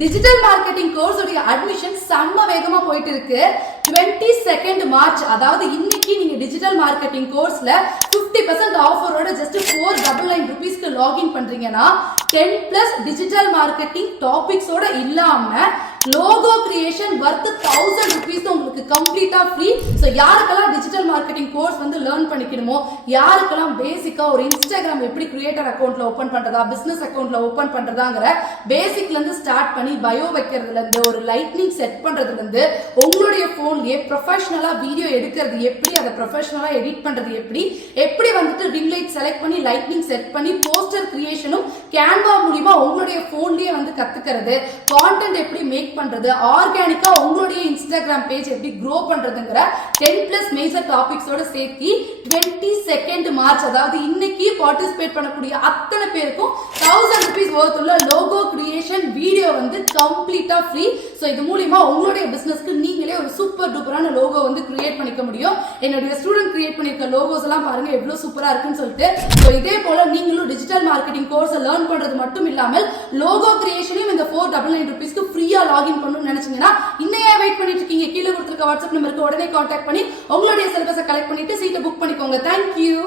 Digital marketing course உடைய admission செம்ம வேகமா போயிட்டு இருக்கு. 22 மார்ச் அதாவது இன்னைக்கு நீங்க டிஜிட்டல் மார்க்கெட்டிங் கோர்ஸ்ல 50% ஆஃபரோட ஜஸ்ட் 499 ரூபீஸ்க்கு லாகின் பண்றீங்கன்னா 10+ டிஜிட்டல் மார்க்கெட்டிங் டாபிக்ஸோட இல்லாம லோகோ கிரியேஷன் வர்த் 1000 ரூபீஸ் உங்களுக்கு கம்ப்ளீட்டா ஃப்ரீ. ஸோ யாருக்கெல்லாம் டிஜிட்டல் மார்க்கெட்டிங் கோர்ஸ் வந்து லேர்ன் பண்ணிக்கணுமோ, யாருக்கெல்லாம் பேசிக்கா ஒரு இன்ஸ்டாகிராம் எப்படி கிரியேட்டர் அக்கௌண்ட்ல ஓபன் பண்றதா, பிசினஸ் அக்கௌண்ட்ல ஓபன் பண்றதாங்கிற பேசிக்ல இருந்து ஸ்டார்ட் பண்ணி பயோ வைக்கிறதுல இருந்து ஒரு லைட்னிங் செட் பண்றதுல இருந்து உங்களுடைய போன்லயே ப்ரொஃபஷனலா வீடியோ எடுக்கிறது எப்படி, அதை ப்ரொஃபஷனலா எடிட் பண்றது எப்படி, எப்படி வந்துட்டு ரிங் லைட் செலக்ட் பண்ணி லைட்னிங் செட் பண்ணி போஸ்டர் கிரியேஷனும் கேன்வா மூலமா உங்களுடைய போன்லயே வந்து கத்துக்கிறது, கான்டென்ட் எப்படி மேக் பண்றது, ஆர்கானிக்கா உங்களுடைய இன்ஸ்டாகிராம் பேஜ் எப்படி க்ரோ பண்றதுங்கிற 10+ மேஜர் டாபிக்ஸோட சேர்த்து 22 மார்ச் அதாவது இன்னைக்கு பார்ட்டிசிபேட் பண்ணக்கூடிய அத்தனை பேருக்கும் 1000 ரூபீஸ் worth உள்ள லோகோ கிரியேஷன் வீடியோ வந்து கம்ப்ளீட்டா ஃப்ரீ. சோ இது மூலமா உங்களுடைய பிசினஸ்க்கு நீங்களே ஒரு சூப்பர் டூப்பரான லோகோ வந்து கிரியேட் பண்ணிக்க முடியும். என்னுடைய ஸ்டூடெண்ட் கிரியேட் பண்ணிருக்க லோகோஸ் எல்லாம் பாருங்க எவ்வளவு சூப்பரா இருக்குன்னு சொல்லிட்டு. சோ இதே போல நீங்களும் டிஜிட்டல் மார்க்கெட்டிங் கோர்ஸ் லேர்ன் பண்றது மட்டும் இல்லாமல் லோகோ கிரியேஷனையும் இந்த 499 ரூபீஸ்க்கு ஃப்ரீயா லாகின் பண்ணணும்னு நினைச்சீங்கன்னா இன்னையே வெயிட் பண்ணிட்டு இருக்கீங்க. கீழே கொடுத்திருக்க வாட்ஸ்அப் நம்பருக்கு உடனே கான்டாக்ட் பண்ணி உங்களுடைய சிலபஸை கலெக்ட் பண்ணிட்டு சீட்டை புக் பண்ணிக்கோங்க. தேங்க்யூ.